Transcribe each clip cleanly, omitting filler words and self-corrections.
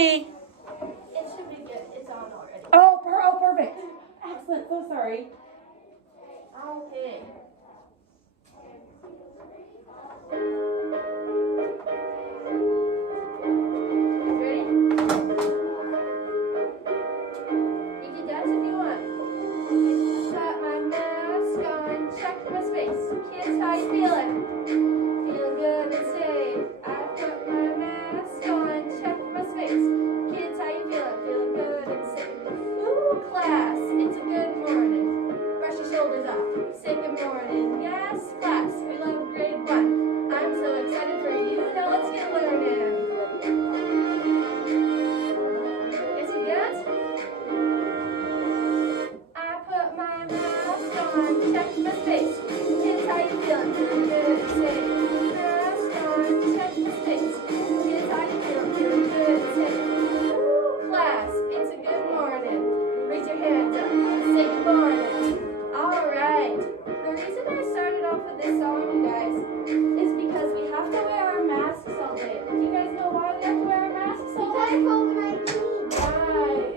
It should be good. It's on already. Oh, perfect. Excellent. So sorry. Okay. Ready? You can dance if you want. Got my mask on. Check my space. Kids, how you feeling? Feeling good and safe. I put my mask on. Check my space. Kids, how you feeling? Feeling good and safe. Ooh, class. It's a good morning. Brush your shoulders off. Say good morning. Yes, class. We love grade 1. I'm so excited for you. Now let's get learning. Yes, you dance? I put my mask on. Check my space. Kids, how you feeling? Feeling good and safe. Mask on. Check my space. Kids, how you feeling? Feeling good and safe. Ooh, class. It's a good morning. Raise your hands up. Say good morning. All right. The reason I started off with this song, you guys, is because we have to wear our masks all day. Do you guys know why we have to wear our masks all day? Right.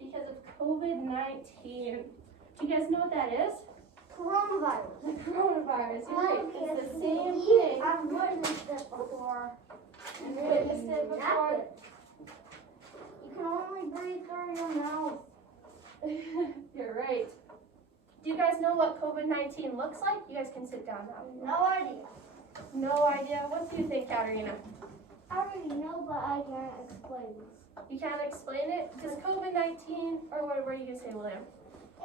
Because of COVID-19. Do you guys know what that is? Coronavirus. The coronavirus. You're right. It's the same I've thing. witnessed it before. You've witnessed it before. You can only breathe through your mouth. You're right. Do you guys know what COVID-19 looks like? You guys can sit down now. No idea. No idea. What do you think, Katerina? I already know, but I can't explain this. You can't explain it? Does COVID-19, or what were you going to say, William?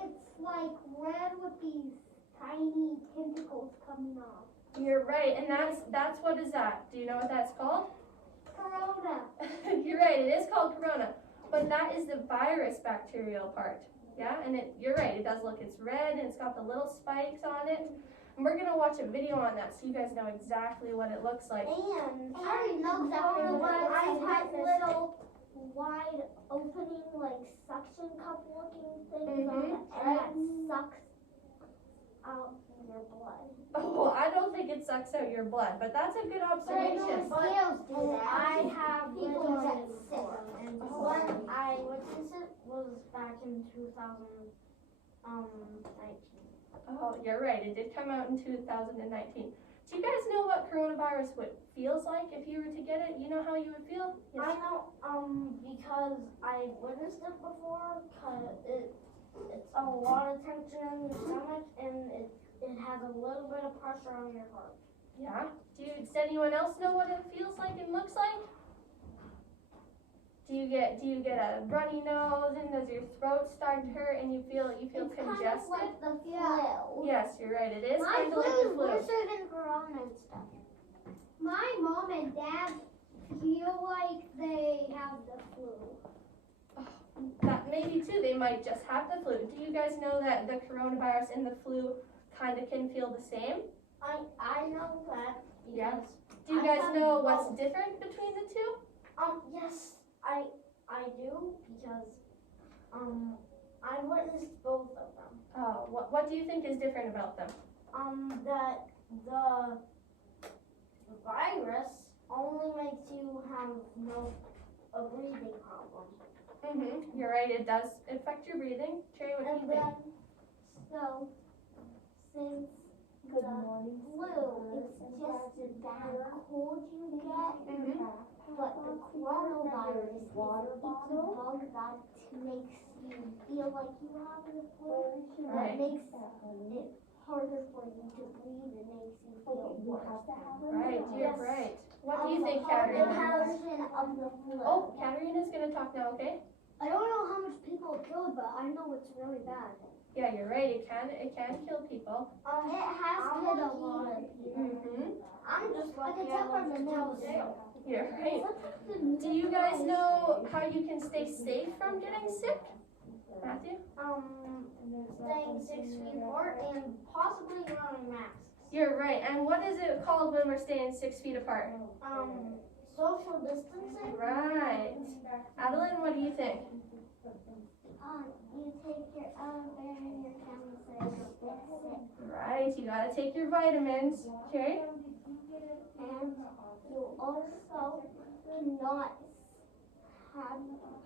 It's like red with these tiny tentacles coming off. You're right, and that's what is that? Do you know what that's called? Corona. You're right, it is called corona, but that is the virus bacterial part. Yeah, and you're right, it does look, it's red and it's got the little spikes on it. And we're gonna watch a video on that so you guys know exactly what it looks like. And I already know exactly what it looks like. It has little wide opening, like suction cup looking things on it, and that sucks out your blood. Oh, I don't think it sucks out your blood, but that's a good observation. Scales do that. I have people that sick, and when I witnessed it was back in 2019. Oh, you're right, it did come out in 2019. Do you guys know what coronavirus feels like if you were to get it? You know how you would feel? Yes. I know, because I witnessed it before, cause it's a lot of tension in your stomach, and it has a little bit of pressure on your heart. Yeah. Does anyone else know what it feels like and looks like? Do you get a runny nose, and does your throat start to hurt and you feel congested? Kind of like the flu. Yes, you're right. It is My kind of like the flu. worse than corona and stuff. My mom and dad feel like they have the flu. That maybe too. They might just have the flu. Do you guys know that the coronavirus and the flu kind of can feel the same? I know that. Yeah. Do you guys know what's different between the two? Yes, I do, because I witnessed both of them. Oh, what do you think is different about them? That the virus only makes you have a breathing problem. Mm-hmm. You're right. It does affect your breathing. Cherry, what do you think? So since the flu, it's just a bad cold you get. Mm-hmm. But the coronavirus is a bug that makes you feel like you have the flu. Right. That makes it harder for you to breathe and makes you feel worse. Right, you're right. What do you think, The Katerina? version of the flu. Oh, Katerina's going to talk now, okay? I don't know how much people it killed, but I know it's really bad. Yeah, you're right. It can kill people. It has killed a lot of people. Mm-hmm. I'm just lucky I live to tell the story. You're right. Do you guys know how you can stay safe from getting sick? Matthew? Staying 6 feet apart and possibly wearing masks. You're right. And what is it called when we're staying 6 feet apart? Social distancing. Right. Adeline, what do you think? You take your elevator and your camera. Right. You gotta take your vitamins. Okay. And you also cannot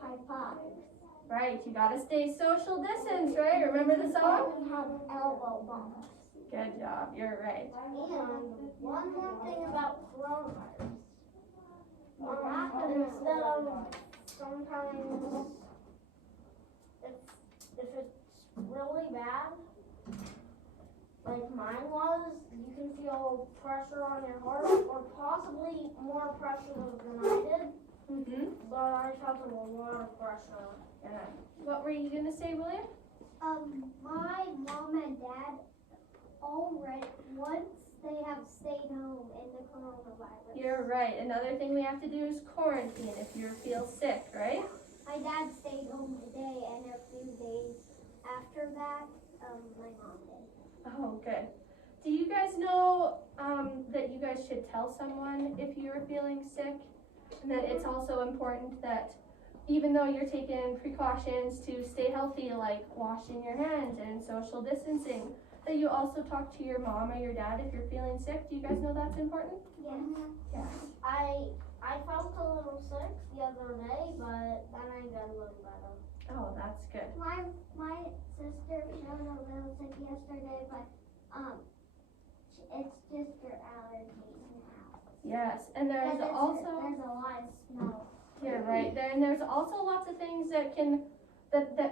high fives. Right, you gotta stay social distance, right? Remember the song? And have elbow bumps. Good job, you're right. And one more thing about coronavirus. Instead of sometimes, if it's really bad, like mine was, you can feel pressure on your heart, or possibly more pressure than I did. But I felt a lot of pressure. Yeah. What were you gonna say, William? My mom and dad already, once they have stayed home in the coronavirus. You're right. Another thing we have to do is quarantine if you feel sick, right? My dad stayed home today, and a few days after that, my mom did. Oh, good. Do you guys know that you guys should tell someone if you're feeling sick? And that it's also important that even though you're taking precautions to stay healthy, like washing your hands and social distancing, that you also talk to your mom or your dad if you're feeling sick. Do you guys know that's important? Yes. Yeah. I felt a little sick the other day, but then I got a little better. Oh, that's good. My sister showed a little sick yesterday, but it's just her allergies now. Yes, and there's there's also a lot of snow. you're right. And there's also lots of things that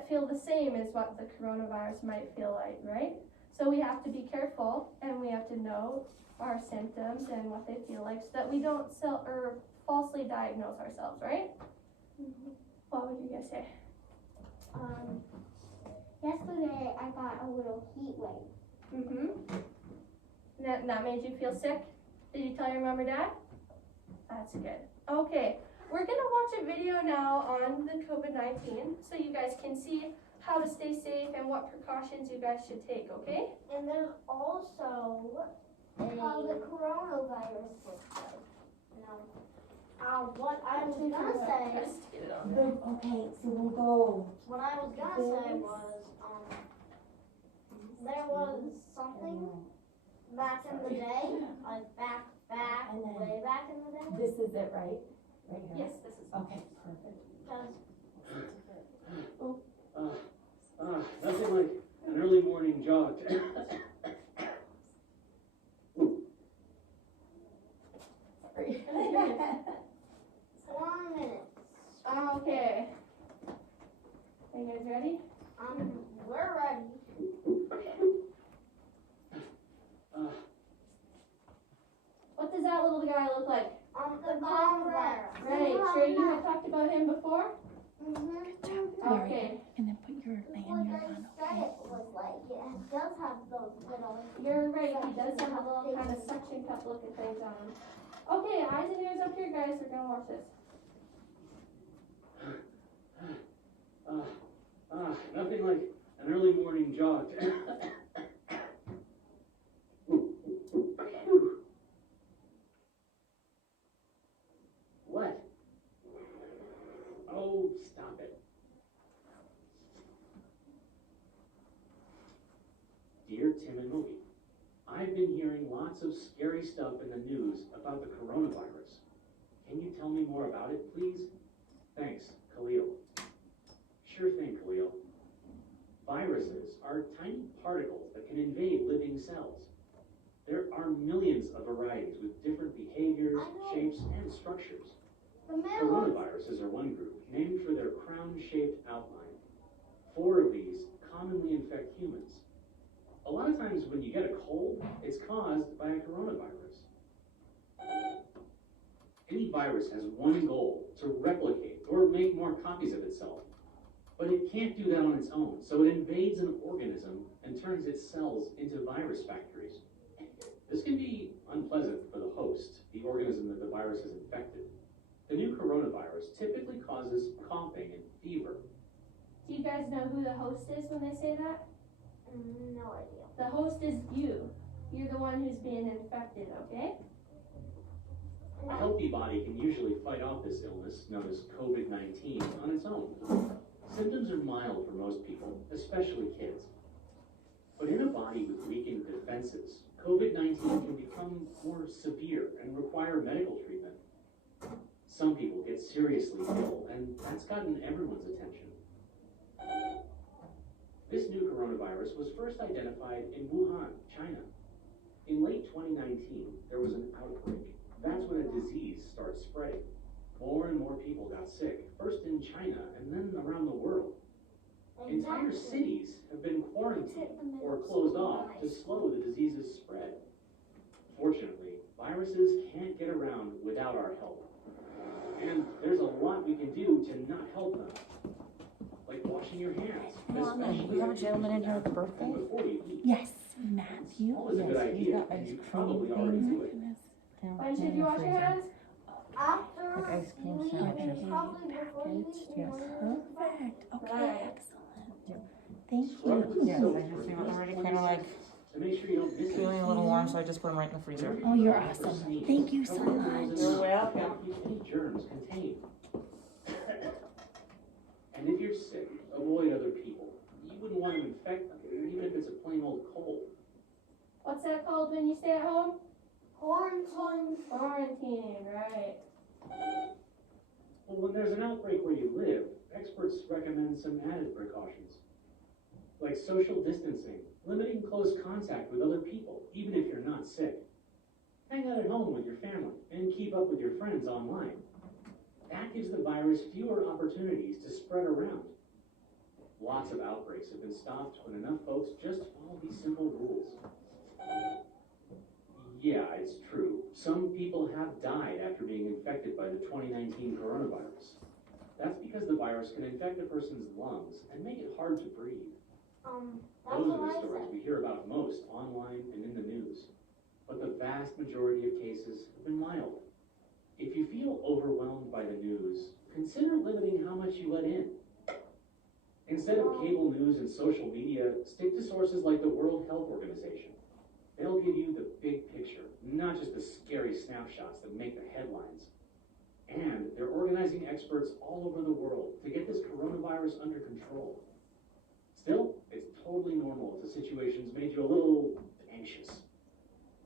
feel the same as what the coronavirus might feel like, right? So we have to be careful, and we have to know our symptoms and what they feel like, so that we don't falsely diagnose ourselves, right? What would you guys say? Yesterday I got a little heat wave. That made you feel sick? Did you tell your mom or dad? That's good. Okay, we're gonna watch a video now on the COVID-19 so you guys can see how to stay safe and what precautions you guys should take, okay? And there's also how the coronavirus looks like. What I was gonna say. Okay, so we'll go. What I was gonna say was, there was something back in the day, like way back in the day. This is it, right? Right here? Yes, this is. Okay, perfect. Nothing like an early morning jog. Sorry. 4 minutes. Okay. Are you guys ready? We're ready. What does that little guy look like? The coronavirus. Right, sure you have talked about him before? Okay. And then put your Like lanyard I on, said, okay? it was like, it does have those little. You're right, he does have a little kind of suction cup looking things on him. Okay, eyes and ears up here, guys, we're gonna watch this. Nothing like an early morning jog. What? Oh, stop it. Dear Tim and Moby, I've been hearing lots of scary stuff in the news about the coronavirus. Can you tell me more about it, please? Thanks, Khalil. Sure thing, Khalil. Viruses are tiny particles that can invade living cells. There are millions of varieties with different behaviors, shapes, and structures. Coronaviruses are one group, named for their crown-shaped outline. 4 of these commonly infect humans. A lot of times when you get a cold, it's caused by a coronavirus. Any virus has one goal: to replicate or make more copies of itself. But it can't do that on its own, so it invades an organism and turns its cells into virus factories. This can be unpleasant for the host, the organism that the virus has infected. The new coronavirus typically causes coughing and fever. Do you guys know who the host is when they say that? No idea. The host is you. You're the one who's being infected, okay? A healthy body can usually fight off this illness, known as COVID-19, on its own. Symptoms are mild for most people, especially kids. But in a body with weakened defenses, COVID-19 can become more severe and require medical treatment. Some people get seriously ill, and that's gotten everyone's attention. This new coronavirus was first identified in Wuhan, China. In late 2019, there was an outbreak. That's when a disease started spreading. More and more people got sick, first in China and then around the world. Entire cities have been quarantined or closed off to slow the disease's spread. Fortunately, viruses can't get around without our help. And there's a lot we can do to not help them. Like washing your hands. We have a gentleman in here with a birthday. Before you eat. Yes, Matthew. Always a good Yes, he's idea, got and ice you cream probably already things. do it. When should you wash your hands? After Like ice cream you leave, sandwiches. and probably before you Packaged, eat, yes. Perfect. Okay, Right. excellent. Thank Scrub you. with Yes, soap I just for see at what least already 20 kinda like seconds to make sure you don't miss feeling a little warm, so I just put them right in the freezer. Oh, you're awesome. Thank you so much. You're welcome. Keep any germs contained. And if you're sick, avoid other people. You wouldn't want to infect them, even if it's a plain old cold. What's that called when you stay at home? quarantine. Quarantine, right. Well, when there's an outbreak where you live, experts recommend some added precautions, like social distancing, limiting close contact with other people, even if you're not sick. Hang out at home with your family and keep up with your friends online. That gives the virus fewer opportunities to spread around. Lots of outbreaks have been stopped when enough folks just follow these simple rules. Yeah, it's true. Some people have died after being infected by the 2019 coronavirus. That's because the virus can infect a person's lungs and make it hard to breathe. That's Those what are I the stories said. we hear about most online and in the news. But the vast majority of cases have been mild. If you feel overwhelmed by the news, consider limiting how much you let in. Instead of cable news and social media, stick to sources like the World Health Organization. They'll give you the big picture, not just the scary snapshots that make the headlines. And they're organizing experts all over the world to get this coronavirus under control. Still, it's totally normal if the situation's made you a little anxious.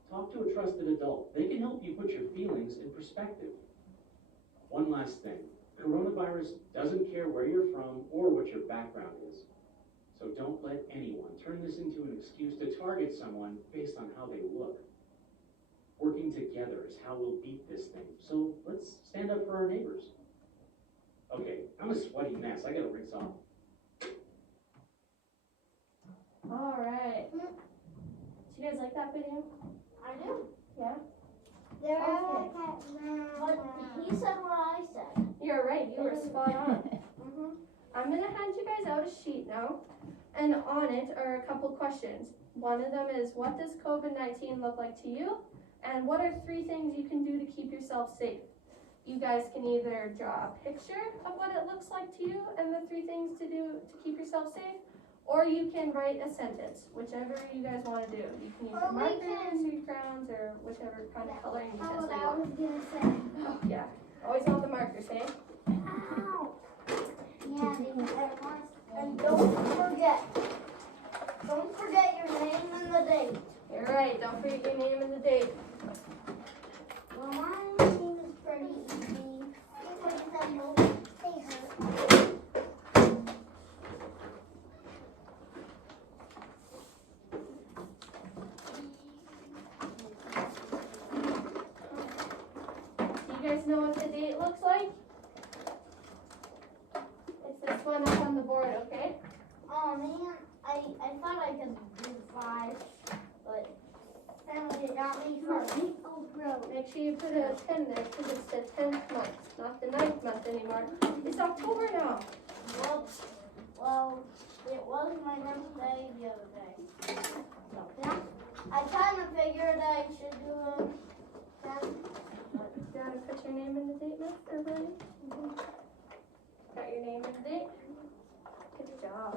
Talk to a trusted adult. They can help you put your feelings in perspective. One last thing. Coronavirus doesn't care where you're from or what your background is. So don't let anyone turn this into an excuse to target someone based on how they look. Working together is how we'll beat this thing. So let's stand up for our neighbors. Okay, I'm a sweaty mess. I gotta rinse off. All right. Did you guys like that video? I do. Yeah? There Okay. But he said what I said. You're right. You were spot on. I'm going to hand you guys out a sheet now. And on it are a couple questions. One of them is, what does COVID-19 look like to you? And what are 3 things you can do to keep yourself safe? You guys can either draw a picture of what it looks like to you and the 3 things to do to keep yourself safe, or you can write a sentence, whichever you guys want to do. You can use your markers or your crayons or whichever kind of coloring That's utensil what you I want. was gonna say. Oh, yeah, always want the markers, hey? Ow. Yeah, because I want. And don't forget your name and the date. You're right, don't forget your name and the date. Well, my name is pretty easy. For example, they hurt. Do you guys know what the date looks like? It's this one up on the board, okay? Oh man, I thought I could do 5, but family got me first. Oh bro. Make sure you put a 10 there because it's the 10th month, not the 9th month anymore. It's October now. Well, it was my birthday the other day. So, yeah, I kind of figured I should do a 10. Do you want to put your name and the date, Miss, or Brian? Got your name and the date? Good job.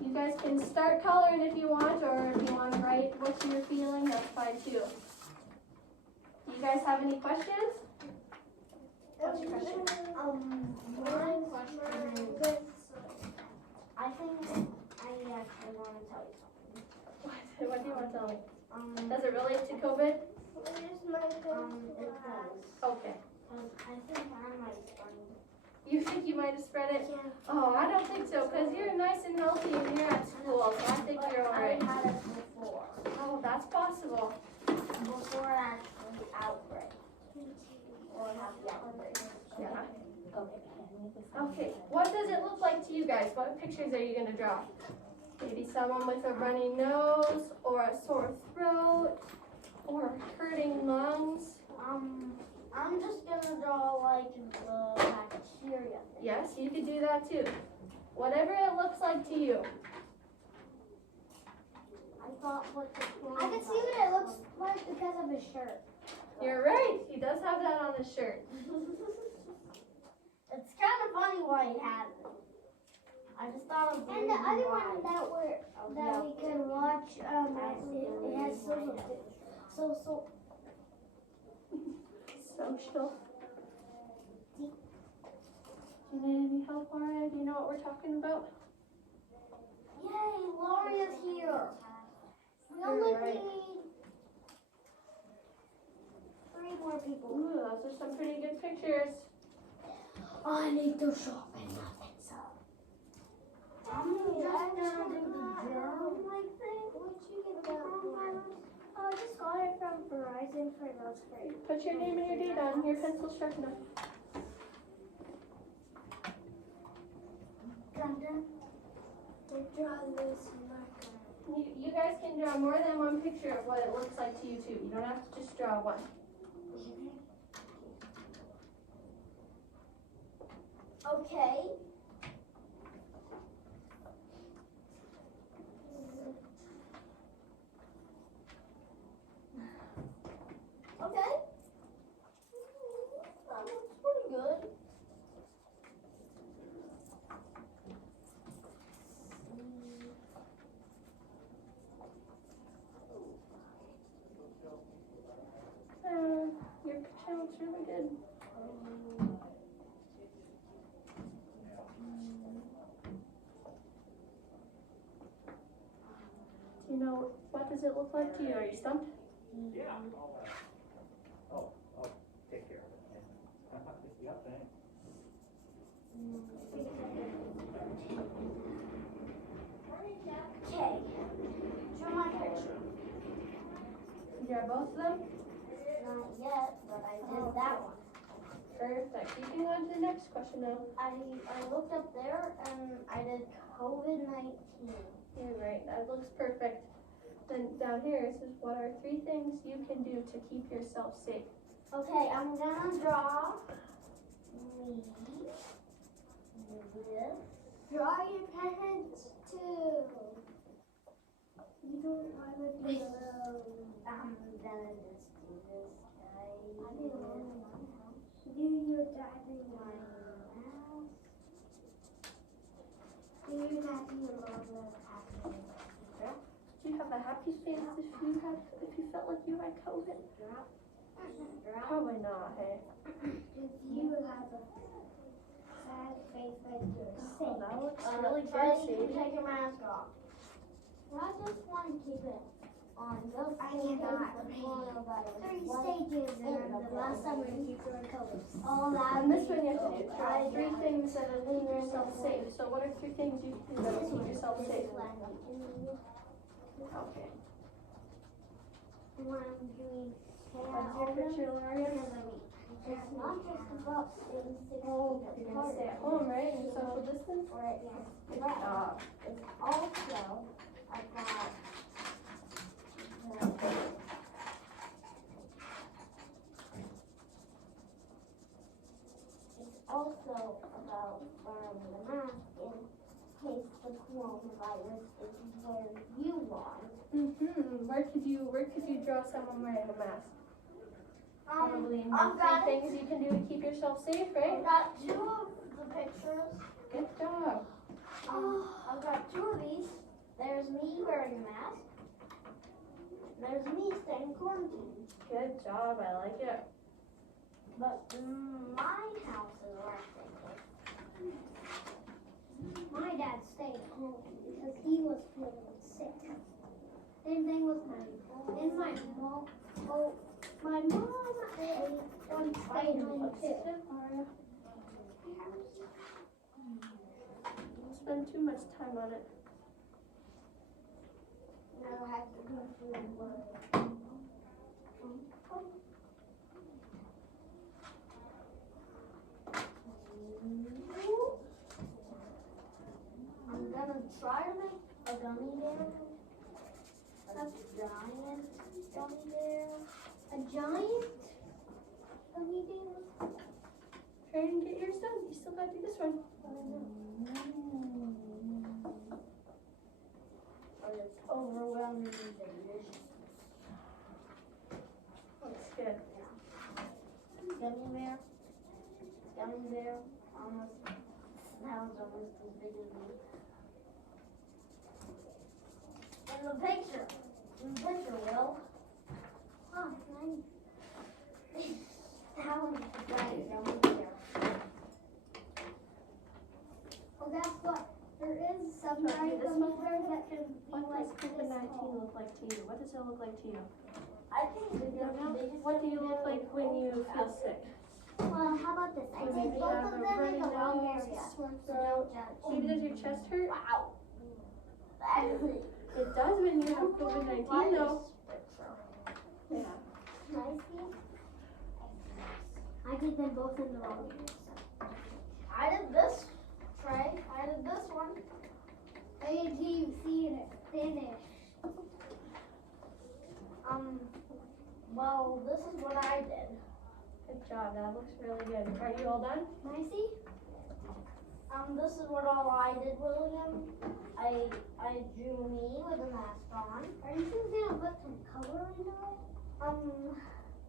You guys can start coloring if you want, or if you want to write what you're feeling, that's fine too. Do you guys have any questions? What's your question? My question is, I think I actually want to tell you something. What do you want to tell me? Does it relate to COVID? It's It does. Okay. I think I might start. You think you might have spread it? Yeah. Oh, I don't think so, because you're nice and healthy and you're at school, so I think you're I alright. had it before. Oh, that's possible. Before actually the outbreak. Or have the outbreak. Yeah. Okay, what does it look like to you guys? What pictures are you gonna draw? Maybe someone with a runny nose, or a sore throat, or hurting lungs. I'm just gonna draw like the bacteria thing. Yes, you could do that too. Whatever it looks like to you. I thought what the I can see what it looks like because of his shirt. You're right, he does have that on his shirt. It's kind of funny why he has it. I just thought of. And the other one that we could watch, it has social. Social. Do you need any help, Laura? Do you know what we're talking about? Yay, Lauria's here. We You're only right. need 3 more people. Ooh, those are some pretty good pictures. I need to sharpen my pencil. I'm just gonna do the germ-like thing. What'd you get about coronavirus? Oh, I just got it from Verizon for those free. Put your name and your date on. Your pencil's sharp enough. Gonna draw this marker. You guys can draw more than one picture of what it looks like to you too. You don't have to just draw one. Okay. Okay. That looks pretty good. Your picture looks really good. Do you know, what does it look like to you? Are you stumped? Yeah. I'll take care of it. Yeah, thanks. Okay. Draw my picture. You draw both of them? Not yet, but I did that one. Perfect. You can go on to the next question now. I looked up there and I did COVID-19. You're right, that looks perfect. Then down here it says, what are 3 things you can do to keep yourself safe? Okay, I'm gonna draw me with. Draw your parents too. You don't want to do I'm gonna just do this, guys. I didn't know my house. Do your daddy my house? Do your daddy love happy? Do you have a happy face if you felt like you had COVID? Probably not, hey. If you have a sad face like you're sick. Oh, that looks really good, Try to Sadie. take your mask off. I just want to keep it on. I need that. 3 stages and the last time we keep doing COVID. All that. And this one you have to try 3 things that will keep yourself safe. So what are 3 things you can do that will keep yourself safe? Okay. When I'm doing What's your picture, Laria? it's not just about staying 6 feet Oh, you're gonna stay at home, right? And social distance? Right, yes. Good job. It's also about wearing the mask in case the coronavirus is where you are. Where could you draw someone wearing a mask? Probably in I've the got 3 things you can do to keep yourself safe, right? I've got 2 of the pictures. Good job. I've got 2 of these. There's me wearing a mask. There's me staying quarantined. Good job. I like it. But my house is where I stay. My dad stayed home because he was feeling sick. Same thing with my mom. My mom wants to stay home too. Don't spend too much time on it. Now I have to go through work. I'm gonna try to make a gummy bear. A giant gummy bear. A giant gummy bear? Try and get yours done. You still gotta do this one. But it's overwhelmingly delicious. Looks good. Gummy bear. Gummy bear. Almost smells almost as big as me. In the picture. Will. Oh, nice. That one's the giant gummy bear. Well, guess what? There is some Try to do giant this gummy one. bear that can be What like does this COVID-19 tall. look like to you? What does it look like to you? I think the biggest What do you gummy look bear like when you feel sick? Well, how about this? I You take maybe both have of a them in runny the wrong nose, area. sore So throat. don't judge. Maybe does your chest hurt? Wow. Actually, It does when you have COVID-19 though. Yeah. nicely. I did them both in the wrong area. I did this tray. I did this one. Wait till you see it finish. Well, this is what I did. Good job. That looks really good. Are you all done? Nicey? This is what all I did, William. I drew me with a mask on. Are you just gonna put some color into it?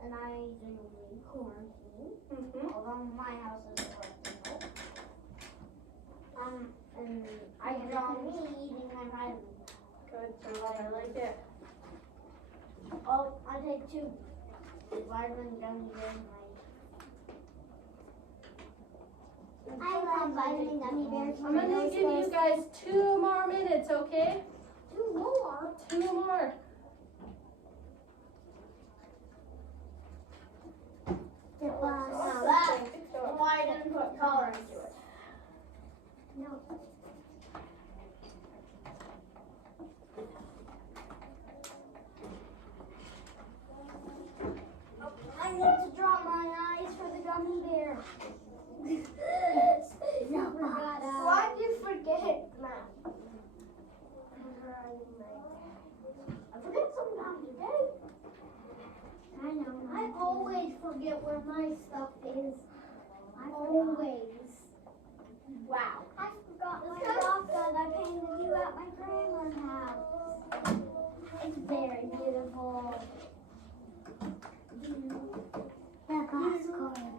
And I drew me quarantine. Mm-hmm. Although my house is quarantine. And I draw me eating my vitamin. Good job. I like it. Oh, I take 2 vitamin gummy bears. I love vitamin gummy bears. I'm gonna give you guys 2 more minutes, okay? 2 more. 2 more. Now that's why I didn't put color into it. No. I need to draw my eyes for the gummy bear. Why'd you forget, Matt? I forget sometimes, okay? I know. I always forget where my stuff is. Always. Wow. I forgot my stuff that I painted you at my grandma's house. It's very beautiful. The bus quarantine.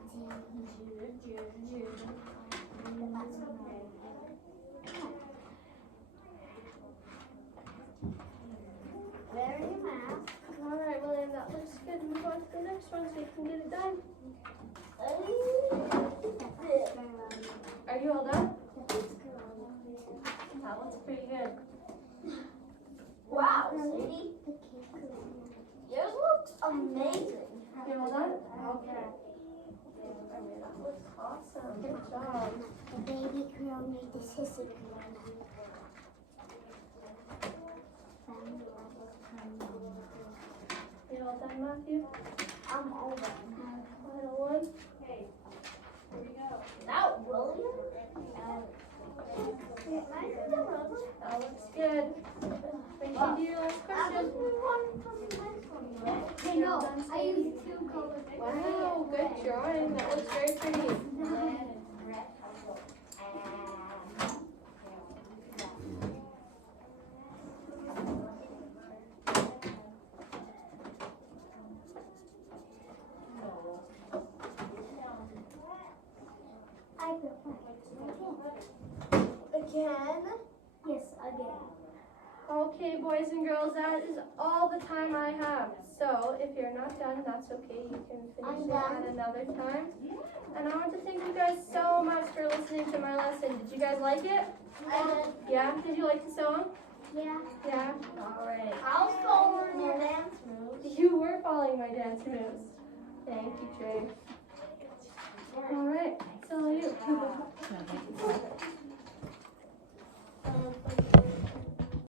Wear your mask. Alright, William, that looks good. Move on to the next one so you can get it done. Are you all done? That looks pretty good. Wow, sweetie. Yours looks amazing. You all done? Okay. That looks awesome. Good job. The baby girl made this hissing. You all done, Matthew? I'm all done. Final one. Hey, here we go. Now, William? That looks good. Ready to do your last question? I know. I used 2 colors. Wow, good drawing. That looks very pretty. I again. Yes, again. Okay, boys and girls, that is all the time I have. So, if you're not done, that's okay. You can finish I'm it done. at another time. And I want to thank you guys so much for listening to my lesson. Did you guys like it? Yeah? Did you like the song? Yeah. Yeah? Alright. I was following your dance moves. You were following my dance moves. Thank you, Trey.